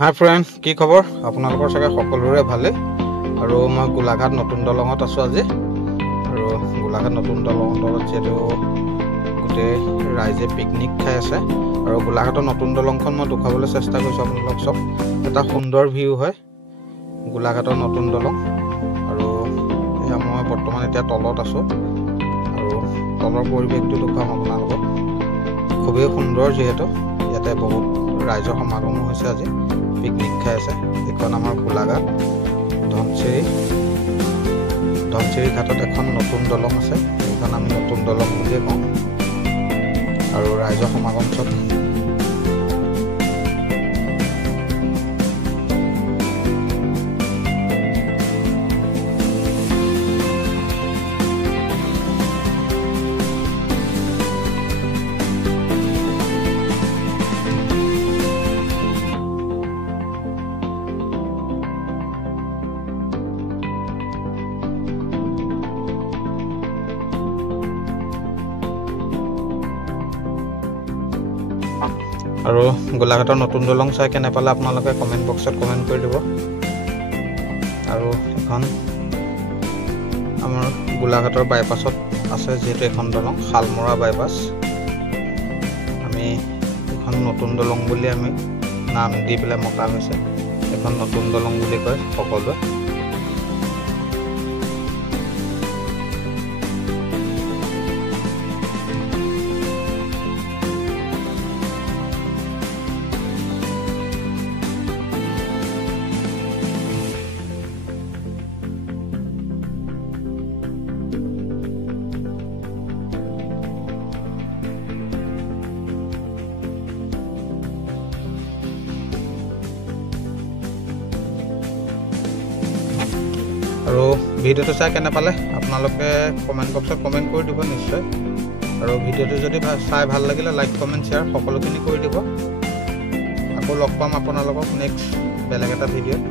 হাই friend, কি খবৰ? আপোনালোকৰ চাগে সকলোৰে ভালে। আৰু মই গোলাঘাট নতুন দলঙত আছোঁ আজি। আৰু গোলাঘাট নতুন দলঙত যিহেতু গোটেই ৰাইজে পিকনিক খাই আছে। আৰু গোলাঘাটৰ নতুন দলংখন মই দেখুৱাবলৈ চেষ্টা কৰিছোঁ আপোনালোক চব। এটা সুন্দৰ ভিউ হয় গোলাঘাটৰ নতুন দলং। আৰু এয়া মই বৰ্তমান এতিয়া তলত আছোঁ আৰু তলৰ পৰিৱেশটো দেখুৱাম আপোনালোকক। খুবেই সুন্দৰ, যিহেতু ইয়াতে বহুত ৰাইজৰ সমাগমো হৈছে আজি, পিকনিক খাই আছে। এইখন আমাৰ গোলাঘাট ধনচিৰি ঘাটত এখন নতুন দলং আছে। এইখন আমি নতুন দলং বুলিয়ে কওঁ। আৰু ৰাইজৰ সমাগম চব আৰু গোলাঘাটৰ নতুন দলং চাই কেনে পালে আপোনালোকে কমেণ্ট বক্সত কমেণ্ট কৰি দিব। আৰু এখন আমাৰ গোলাঘাটৰ বাইপাছত আছে, যিহেতু এখন দলং শালমৰা বাইপাছ। আমি এখন নতুন দলং বুলি আমি নাম দি পেলাই মতা হৈছে। এখন নতুন দলং বুলি কয় সকলোৱে। আৰু ভিডিঅ'টো চাই কেনে পালে আপোনালোকে কমেণ্ট বক্সত কমেণ্ট কৰি দিব নিশ্চয়। আৰু ভিডিঅ'টো যদি চাই ভাল লাগিলে লাইক কমেণ্ট শ্বেয়াৰ সকলোখিনি কৰি দিব। আকৌ লগ পাম আপোনালোকক নেক্সট বেলেগ এটা ভিডিঅ'ত।